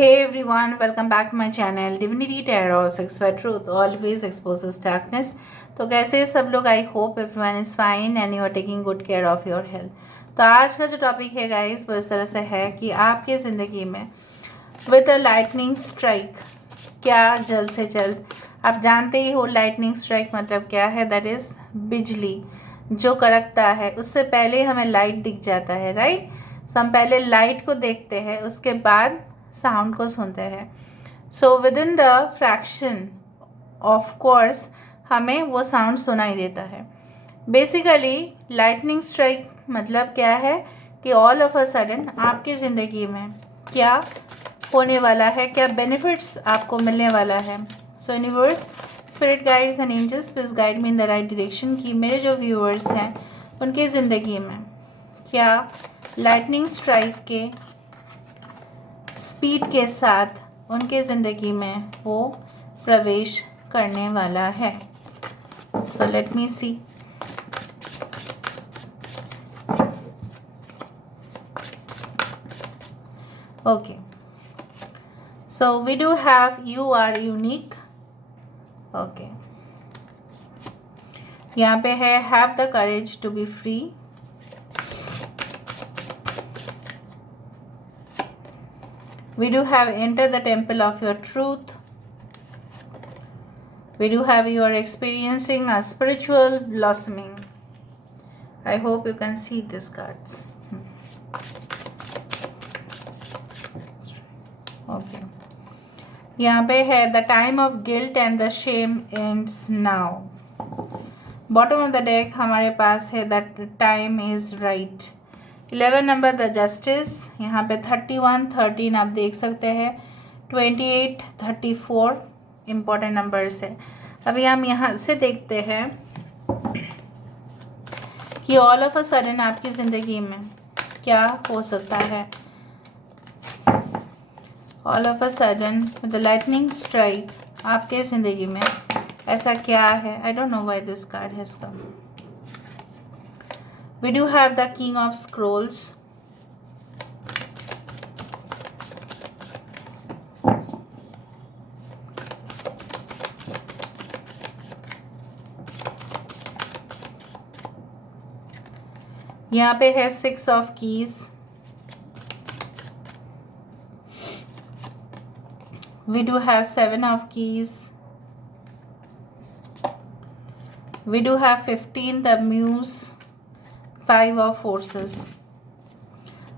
Hey everyone, welcome back to my channel Divinity Tarot 6 where truth always exposes darkness। तो कैसे सब लोग, I hope everyone is fine and you are taking good care of your health. तो आज का जो topic है guys वो इस तरह से है कि आपके ज़िंदगी में विद अ लाइटनिंग स्ट्राइक, क्या जल्द से जल्द, आप जानते ही हो लाइटनिंग स्ट्राइक मतलब क्या है। दैट इज़ बिजली जो कड़कता है उससे पहले हमें लाइट दिख जाता है, राइट। सो हम पहले लाइट को देखते हैं, उसके बाद साउंड को सुनते हैं। So with in the fraction of course हमें वो साउंड सुनाई देता है। बेसिकली लाइटनिंग स्ट्राइक मतलब क्या है कि ऑल ऑफ अ सडन आपकी ज़िंदगी में क्या होने वाला है, क्या बेनिफिट्स आपको मिलने वाला है। So universe, spirit guides and angels please guide me in the right direction कि मेरे जो व्यूअर्स हैं उनकी ज़िंदगी में क्या लाइटनिंग स्ट्राइक के स्पीड के साथ उनके ज़िंदगी में वो प्रवेश करने वाला है। So let me see. Okay, so we do have you are unique. Okay, यहाँ पे है have the courage to be free. We do have enter the temple of your truth. We do have you are experiencing a spiritual blossoming. I hope you can see these cards. Okay. यहाँ पे है the time of guilt and the shame ends now. Bottom of the deck हमारे पास है that time is right. 11 number the justice, यहाँ पे 31 13 आप देख सकते हैं, 28 34 इम्पोर्टेंट नंबर्स है। अभी हम यहाँ से देखते हैं कि ऑल ऑफ अ सडन आपकी ज़िंदगी में क्या हो सकता है। All of a sudden with the lightning strike आपके ज़िंदगी में ऐसा क्या है। I don't know why this card has come. We do have the King of Scrolls. यहाँ पे है Six of Keys. We do have Seven of Keys. We do have 15 the Muse. 5 of Forces.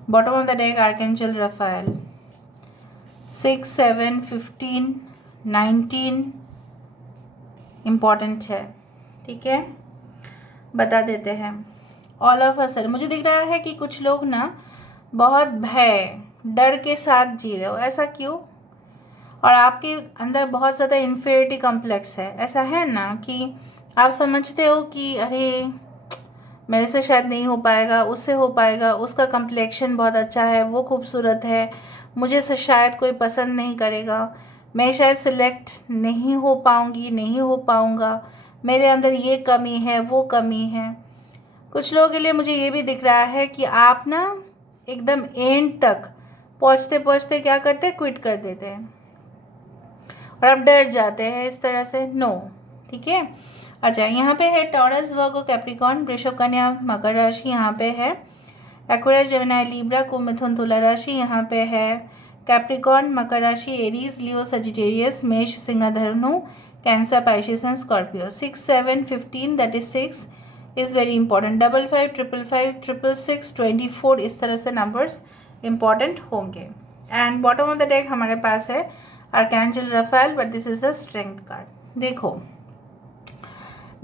Bottom of the deck Archangel Raphael. 6 7 15 19 important है, ठीक है। बता देते हैं all of a sudden मुझे दिख रहा है कि कुछ लोग ना बहुत भय डर के साथ जी रहे हो। ऐसा क्यों? और आपके अंदर बहुत ज़्यादा इन्फीरियरिटी कम्प्लेक्स है। ऐसा है ना कि आप समझते हो कि अरे मेरे से शायद नहीं हो पाएगा, उससे हो पाएगा, उसका कम्प्लेक्शन बहुत अच्छा है, वो खूबसूरत है, मुझे से शायद कोई पसंद नहीं करेगा, मैं शायद सिलेक्ट नहीं हो पाऊँगी, नहीं हो पाऊँगा, मेरे अंदर ये कमी है, वो कमी है। कुछ लोगों के लिए मुझे ये भी दिख रहा है कि आप ना एकदम एंड तक पहुँचते पहुँचते क्या करते हैं, क्विट कर देते हैं और आप डर जाते हैं इस तरह से। नो, ठीक है। अच्छा, यहाँ पे है टॉरस, वर्गो, कैप्रिकॉर्न, वृषभ, कन्या, मकर राशि। यहाँ पे है एक्वेरियस, जेमिनी, लिब्रा, कुंभ, मिथुन, तुला राशि। यहाँ पे है कैप्रिकॉर्न, मकर राशि, एरीज, लियो, सजिटेरियस, मेष, सिंह, धनु, Cancer, Pisces and Scorpio. 6 7 15 that is 6 is very important. 55 555 666 24 इस तरह से नंबर्स इंपॉर्टेंट होंगे। And bottom of the deck हमारे पास है archangel Raphael, but this is the strength card. देखो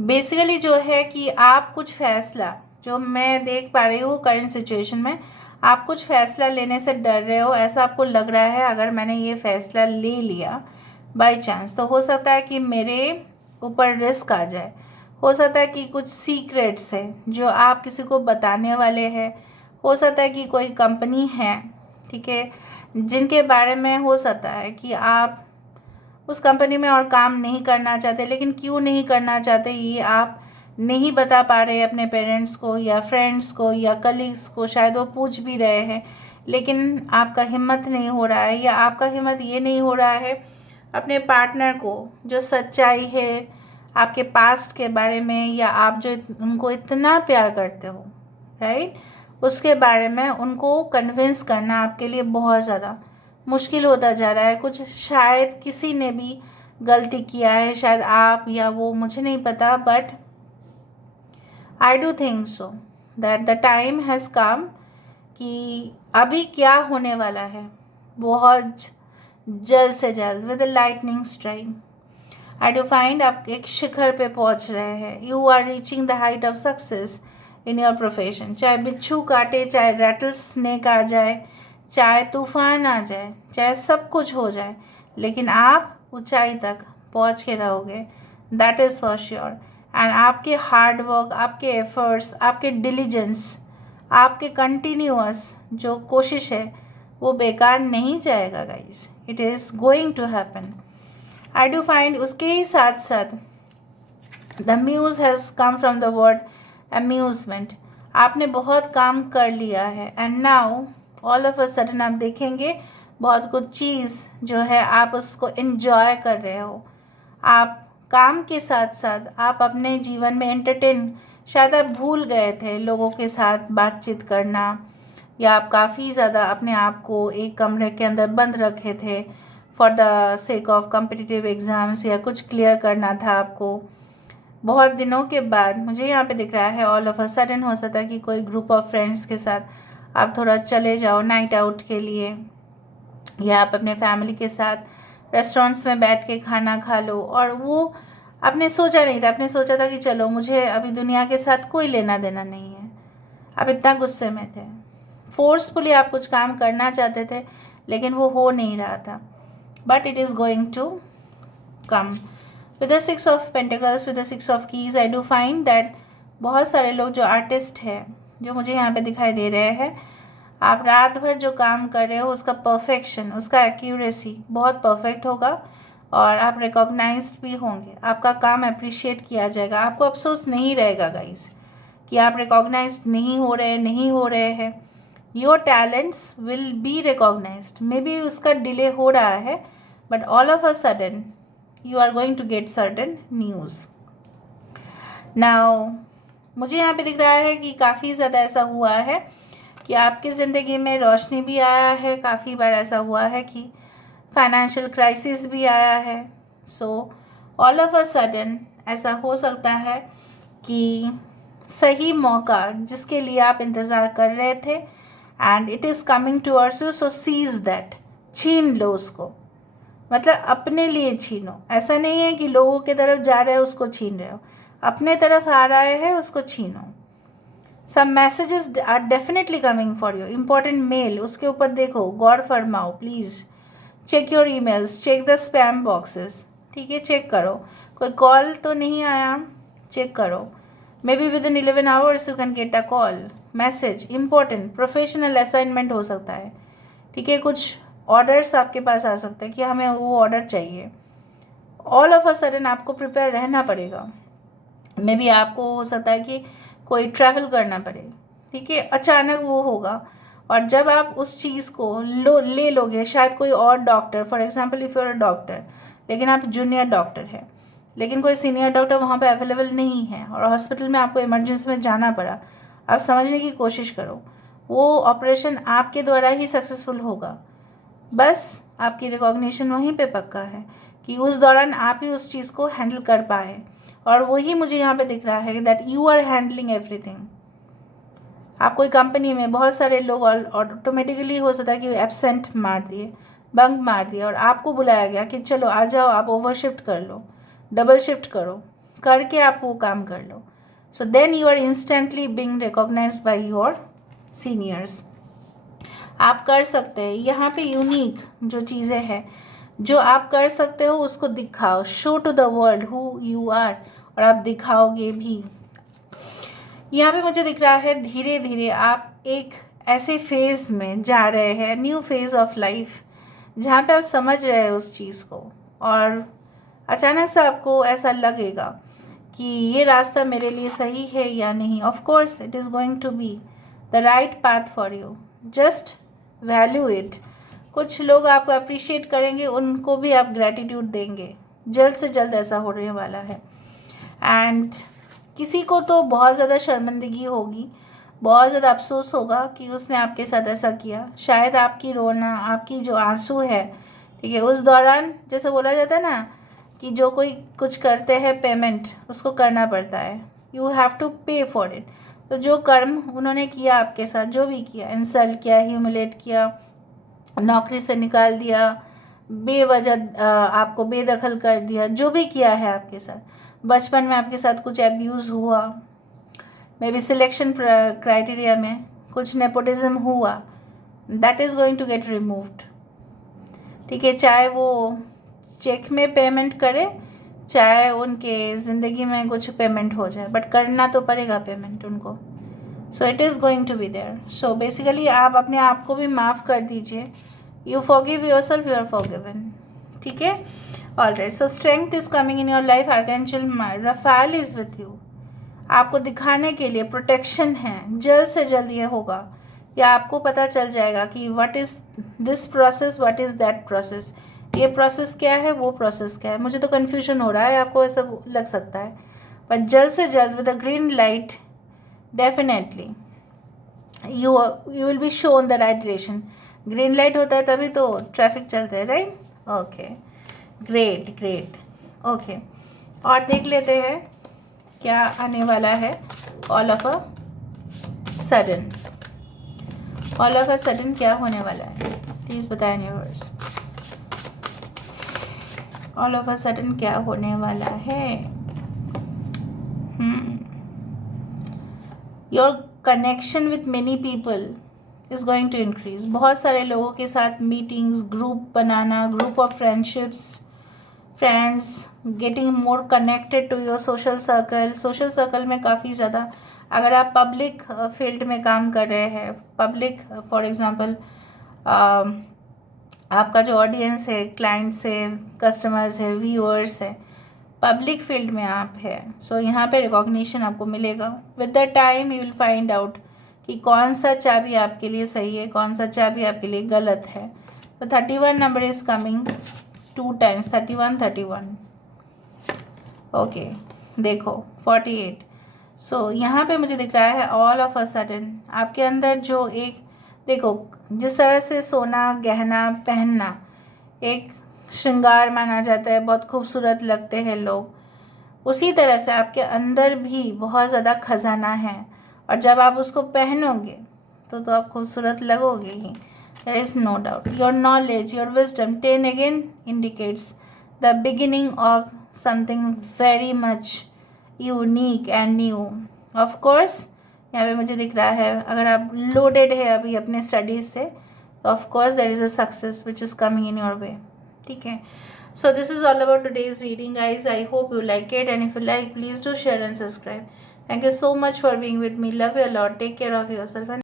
बेसिकली जो है कि आप कुछ फैसला, जो मैं देख पा रही हूँ करंट सिचुएशन में, आप कुछ फैसला लेने से डर रहे हो। ऐसा आपको लग रहा है अगर मैंने ये फैसला ले लिया बाय चांस तो हो सकता है कि मेरे ऊपर रिस्क आ जाए। हो सकता है कि कुछ सीक्रेट्स है जो आप किसी को बताने वाले हैं। हो सकता है कि कोई कंपनी है, ठीक है, जिनके बारे में हो सकता है कि आप उस कंपनी में और काम नहीं करना चाहते, लेकिन क्यों नहीं करना चाहते ये आप नहीं बता पा रहे अपने पेरेंट्स को या फ्रेंड्स को या कलीग्स को। शायद वो पूछ भी रहे हैं लेकिन आपका हिम्मत नहीं हो रहा है, या आपका हिम्मत ये नहीं हो रहा है अपने पार्टनर को जो सच्चाई है आपके पास्ट के बारे में, या आप जो उनको इतना प्यार करते हो, राइट, उसके बारे में उनको कन्विंस करना आपके लिए बहुत ज़्यादा मुश्किल होता जा रहा है। कुछ शायद किसी ने भी गलती किया है, शायद आप या वो, मुझे नहीं पता, but I do think so that the time has come कि अभी क्या होने वाला है बहुत जल्द से जल्द, with lightning strike. I do find आप एक शिखर पे पहुंच रहे हैं। You are reaching the height of success in your profession. चाहे बिच्छू काटे, चाहे रैटल स्नेक आ जाए, चाहे तूफान आ जाए, चाहे सब कुछ हो जाए, लेकिन आप ऊंचाई तक पहुंच के रहोगे, that is for sure. And आपके हार्ड वर्क, आपके एफर्ट्स, आपके डिलीजेंस, आपके कंटिन्यूअस जो कोशिश है वो बेकार नहीं जाएगा guys, it is going to happen. I do find उसके ही साथ साथ the muse has come from the word amusement. आपने बहुत काम कर लिया है and now all of a sudden आप देखेंगे बहुत कुछ चीज़ जो है आप उसको इन्जॉय कर रहे हो। आप काम के साथ साथ आप अपने जीवन में एंटरटेन, शायद आप भूल गए थे लोगों के साथ बातचीत करना, या आप काफ़ी ज़्यादा अपने आप को एक कमरे के अंदर बंद रखे थे for the sake of competitive exams, या कुछ क्लियर करना था आपको। बहुत दिनों के बाद मुझे यहाँ पे दिख रहा है ऑल ऑफ अ सडन हो सकता है कि कोई ग्रुप ऑफ फ्रेंड्स के साथ आप थोड़ा चले जाओ नाइट आउट के लिए, या आप अपने फैमिली के साथ रेस्टोरेंट्स में बैठ के खाना खा लो। और वो आपने सोचा नहीं था, आपने सोचा था कि चलो मुझे अभी दुनिया के साथ कोई लेना देना नहीं है। आप इतना गुस्से में थे, फोर्सफुली आप कुछ काम करना चाहते थे लेकिन वो हो नहीं रहा था, but it is going to come. With the 6 of pentacles, with the 6 of keys, I do find that बहुत सारे लोग जो आर्टिस्ट हैं, जो मुझे यहाँ पे दिखाई दे रहे हैं, आप रात भर जो काम कर रहे हो उसका परफेक्शन, उसका एक्यूरेसी बहुत परफेक्ट होगा, और आप रिकॉग्नाइज्ड भी होंगे, आपका काम अप्रिशिएट किया जाएगा। आपको अफसोस नहीं रहेगा गाइस कि आप रिकॉग्नाइज्ड नहीं हो रहे हैं। Your talents will be recognised, maybe उसका डिले हो रहा है, but all of a sudden you are going to get certain news. Now मुझे यहाँ पे दिख रहा है कि काफ़ी ज़्यादा ऐसा हुआ है कि आपकी ज़िंदगी में रोशनी भी आया है, काफ़ी बार ऐसा हुआ है कि फाइनेंशियल क्राइसिस भी आया है। So all of a sudden ऐसा हो सकता है कि सही मौका जिसके लिए आप इंतज़ार कर रहे थे and it is coming towards you, so seize that, छीन लो उसको, मतलब अपने लिए छीनो। ऐसा नहीं है कि लोगों की तरफ जा रहे हो उसको छीन रहे हो, अपने तरफ आ रहा है उसको छीनो। Some messages are definitely coming for you, important mail, उसके ऊपर देखो, गौर फरमाओ please. Check your emails, check the spam boxes, ठीक है, चेक करो कोई कॉल तो नहीं आया, चेक करो। May be with in 11 hours you can get a call, message, important professional assignment हो सकता है, ठीक है, कुछ ऑर्डर्स आपके पास आ सकते हैं कि हमें वो ऑर्डर चाहिए। ऑल ऑफ अ सडन आपको प्रिपेयर रहना पड़ेगा। मे बी आपको हो सकता है कि कोई ट्रैवल करना पड़े, ठीक है, अचानक वो होगा, और जब आप उस चीज़ को ले लोगे, शायद कोई और doctor, for example if you are a doctor लेकिन आप जूनियर डॉक्टर हैं, लेकिन कोई सीनियर डॉक्टर वहाँ पे अवेलेबल नहीं है और हॉस्पिटल में आपको इमरजेंसी में जाना पड़ा, आप समझने की कोशिश करो, वो ऑपरेशन आपके द्वारा ही सक्सेसफुल होगा। बस आपकी रिकॉग्निशन वहीं पे पक्का है कि उस दौरान आप ही उस चीज़ को हैंडल कर पाए, और वही मुझे यहाँ पे दिख रहा है that you are handling everything. आप कोई कंपनी में, बहुत सारे लोग ऑटोमेटिकली हो सकता है कि एब्सेंट मार दिए, बंक मार दिया, और आपको बुलाया गया कि चलो आ जाओ, आप ओवर शिफ्ट कर लो, डबल शिफ्ट करो, करके आप वो काम कर लो। So then you are instantly being recognised by your seniors. आप कर सकते हैं, यहाँ पे यूनिक जो चीज़ें हैं जो आप कर सकते हो उसको दिखाओ, show to the world who you are, और आप दिखाओगे भी। यहाँ पे मुझे दिख रहा है धीरे धीरे आप एक ऐसे फेज़ में जा रहे हैं, न्यू फेज़ ऑफ लाइफ, जहाँ पे आप समझ रहे हैं उस चीज़ को, और अचानक से आपको ऐसा लगेगा कि ये रास्ता मेरे लिए सही है या नहीं। Of course it is going to be the right path for you, just value it. कुछ लोग आपको अप्रिशिएट करेंगे, उनको भी आप ग्रैटिट्यूड देंगे। जल्द से जल्द ऐसा होने वाला है। एंड किसी को तो बहुत ज़्यादा शर्मिंदगी होगी, बहुत ज़्यादा अफसोस होगा कि उसने आपके साथ ऐसा किया। शायद आपकी रोना, आपकी जो आंसू है, ठीक है, उस दौरान जैसे बोला जाता है ना कि जो कोई कुछ करते हैं पेमेंट उसको करना पड़ता है, यू हैव टू पे फॉर इट। तो जो कर्म उन्होंने किया आपके साथ, जो भी किया, इंसल्ट किया, ह्यूमिलेट किया, नौकरी से निकाल दिया, बेवजह आपको बेदखल कर दिया, जो भी किया है आपके साथ, बचपन में आपके साथ कुछ एब्यूज़ हुआ, मे बी सिलेक्शन क्राइटेरिया में कुछ नेपोटिज्म हुआ, that is going to get removed. ठीक है, चाहे वो चेक में पेमेंट करे, चाहे उनके ज़िंदगी में कुछ पेमेंट हो जाए, बट करना तो पड़ेगा पेमेंट उनको। So it is going to be there. So basically आप अपने आप को भी माफ़ कर दीजिए। You forgive yourself, you are forgiven. ठीक है, alright. So strength is coming in your life. Archangel Raphael is with you. आपको दिखाने के लिए प्रोटेक्शन है। जल्द से जल्द ये होगा, या आपको पता चल जाएगा कि what is this process, what is that process. ये प्रोसेस क्या है, वो प्रोसेस क्या है। मुझे तो कन्फ्यूजन हो रहा है, आपको ऐसा लग सकता है, पर जल्द से जल्द with a green light definitely you will be shown the right direction. Green light होता है तभी तो ट्रैफिक चलता है, right? Okay, great great. Okay, और देख लेते हैं क्या आने वाला है। All of a sudden, all of a sudden क्या होने वाला है, प्लीज़ बताएं universe. All of a sudden क्या होने वाला है? Your connection with many people is going to increase. बहुत सारे लोगों के साथ मीटिंग्स, ग्रुप बनाना, group of friends, getting more connected to your social circle. Social circle में काफ़ी ज़्यादा, अगर आप पब्लिक फील्ड में काम कर रहे हैं, पब्लिक फॉर एग्ज़ाम्पल आपका जो ऑडियंस है, क्लाइंट्स है, कस्टमर्स है, व्यूअर्स है, पब्लिक फील्ड में आप है, सो यहाँ पे रिकॉग्निशन आपको मिलेगा। With the time you will find out कि कौन सा चाबी आपके लिए सही है, कौन सा चाबी आपके लिए गलत है। तो 31 number is coming 2 times, 31 okay. देखो 48। सो यहाँ पे मुझे दिख रहा है ऑल ऑफ अ सडन आपके अंदर जो एक, देखो जिस तरह से सोना गहना पहनना एक श्रृंगार माना जाता है, बहुत खूबसूरत लगते हैं लोग, उसी तरह से आपके अंदर भी बहुत ज़्यादा खजाना है, और जब आप उसको पहनोगे तो आप खूबसूरत लगोगे ही। There is no doubt. Your knowledge, your wisdom 10 again indicates the beginning of something very much unique and new. Of course यहाँ पे मुझे दिख रहा है, अगर आप लोडेड है अभी अपने स्टडीज़ से, तो of course there is a success which is coming in your way. ठीक है, so this is all about today's reading, guys. I hope you like it, and if you like, please do share and subscribe. Thank you so much for being with me. Love you a lot. Take care of yourself and